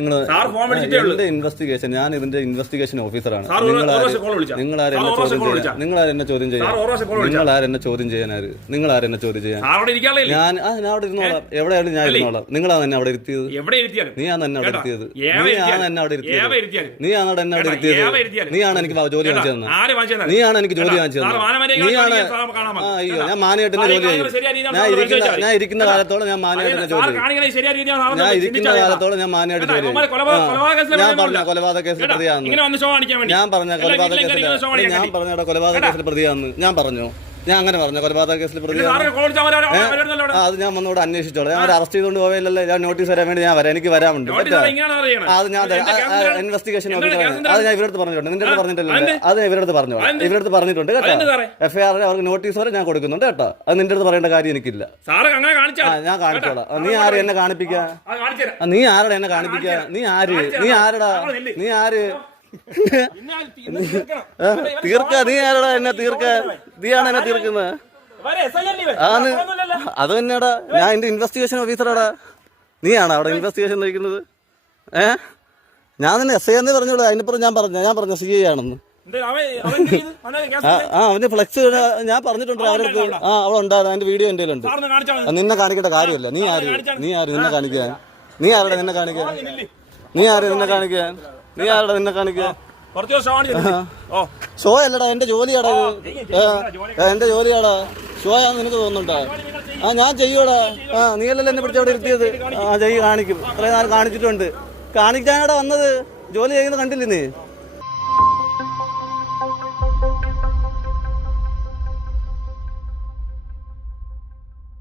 എന്റെ ഇൻവെസ്റ്റിഗേഷൻ, ഞാൻ ഇതിന്റെ ഇൻവെസ്റ്റിഗേഷൻ ഓഫീസറാണ്. നിങ്ങളാരെന്നെ ചോദ്യം ചെയ്യാൻ? നിങ്ങളാരെന്നെ ചോദ്യം ചെയ്യാനാര്? നിങ്ങളാരെന്നെ ചോദ്യം ചെയ്യാൻ? ഞാൻ അവിടെ ഇരുന്നോളാം, എവിടെയായാലും ഞാൻ ഇരുന്നോളാം. നിങ്ങളാണ് എന്നെ അവിടെ ഇരുത്തിയത്. നീയാണ് എന്നെ അവിടെ ഇരുത്തിയത്. നീയാണ് എന്നെ അവിടെ ഇരുത്തിയത്. നീയാണ് എന്നെ അവിടെ ഇരുത്തിയത്. നീയാണ് എനിക്ക് ജോലി വാങ്ങിച്ചു തന്നത്. നീയാണ് എനിക്ക് ജോലി വാങ്ങിച്ചു തന്നത്. നീയാണ്. അയ്യോ, ഞാൻ മാനേട്ടന്റെ ജോലി ചെയ്യും. ഞാൻ ഇരിക്കുന്ന കാലത്തോളം ഞാൻ മാനേട്ടന്റെ ജോലി ചെയ്യും. ഞാൻ ഇരിക്കുന്ന കാലത്തോളം ഞാൻ മാനേട്ടൻ ജോലി ചെയ്യും. ഞാൻ പറഞ്ഞ കൊലപാതക കേസിൽ പ്രതിയാന്ന്. ഞാൻ പറഞ്ഞ കൊലപാതക കേസിൽ പ്രതിയാന്ന് ഞാൻ പറഞ്ഞു. ഞാൻ അങ്ങനെ പറഞ്ഞു കൊലപാതക കേസിൽ പ്രതിയാണ്. അത് ഞാൻ വന്നോട് അന്വേഷിച്ചോളാം. ഞാൻ അറസ്റ്റ് ചെയ്തുകൊണ്ട് പോവില്ലല്ലോ. ഞാൻ നോട്ടീസ് വരാൻ വേണ്ടി ഞാൻ വരാം. എനിക്ക് വരാൻ ഉണ്ട്. അത് ഞാൻ ഇൻവെസ്റ്റിഗേഷൻ ഓഫീസർ. അത് ഞാൻ ഇവരടുത്ത് പറഞ്ഞിട്ടുണ്ട്. നിന്റെ അടുത്ത് പറഞ്ഞിട്ടില്ല. അത് ഇവരടുത്ത് പറഞ്ഞു. ഇവരടുത്ത് പറഞ്ഞിട്ടുണ്ട് കേട്ടോ. FIR അവർക്ക് നോട്ടീസ് വരെ ഞാൻ കൊടുക്കുന്നുണ്ട് കേട്ടോ. അത് നിന്റെ അടുത്ത് പറയേണ്ട കാര്യം എനിക്കില്ല. ഞാൻ കാണിച്ചോളാം. നീ ആര് എന്നെ കാണിപ്പിക്കാ? നീ ആരുടെ എന്നെ കാണിപ്പിക്കാ? നീ ആര്? നീ ആരടാ? നീ ആര്? തീർക്ക. നീ ആരടാ എന്നെ തീർക്ക? നീയാണ് എന്നെ തീർക്കുന്നത്. അത് തന്നെയാടാ. ഞാൻ എന്റെ ഇൻവെസ്റ്റിഗേഷൻ ഓഫീസറാടാ. നീയാണ് അവിടെ ഇൻവെസ്റ്റിഗേഷൻ നയിക്കുന്നത്. ഞാൻ നിന്നെ SI എന്നേ പറഞ്ഞോളൂ. അതിനിപ്പുറം ഞാൻ പറഞ്ഞ CI ആണെന്ന്. അവന്റെ ഫ്ലെക്സ് ഞാൻ പറഞ്ഞിട്ടുണ്ട് അവരടുത്ത്. അവിടെ ഉണ്ടായിരുന്നു. അതിന്റെ വീഡിയോ എന്റെ ഉണ്ട്. നിന്നെ കാണിക്കേണ്ട കാര്യമല്ല. നീ ആര് നിന്നെ കാണിക്കാൻ? നീ ആരുടെ നിന്നെ കാണിക്കാൻ? നീ ആര് നിന്നെ കാണിക്കാൻ? നീ ആരുടെ നിന്നെ കാണിക്കാൻ? ഷോ അല്ലടാ, എന്റെ ജോലിയാടാ. എന്റെ ജോലിയാടാ. ഷോ ആണെന്ന് നിനക്ക് തോന്നുന്നുണ്ടോ? ഞാൻ ചെയ്യൂടാ. നീയല്ലല്ലോ എന്നെ പിടിച്ചവിടെ ഇരുത്തിയത്. കാണിക്കും. ഇത്രയും നാൾ കാണിച്ചിട്ടുണ്ട്. കാണിക്കാനാടാ വന്നത്. ജോലി ചെയ്യുന്നത് കണ്ടില്ലേ നീ?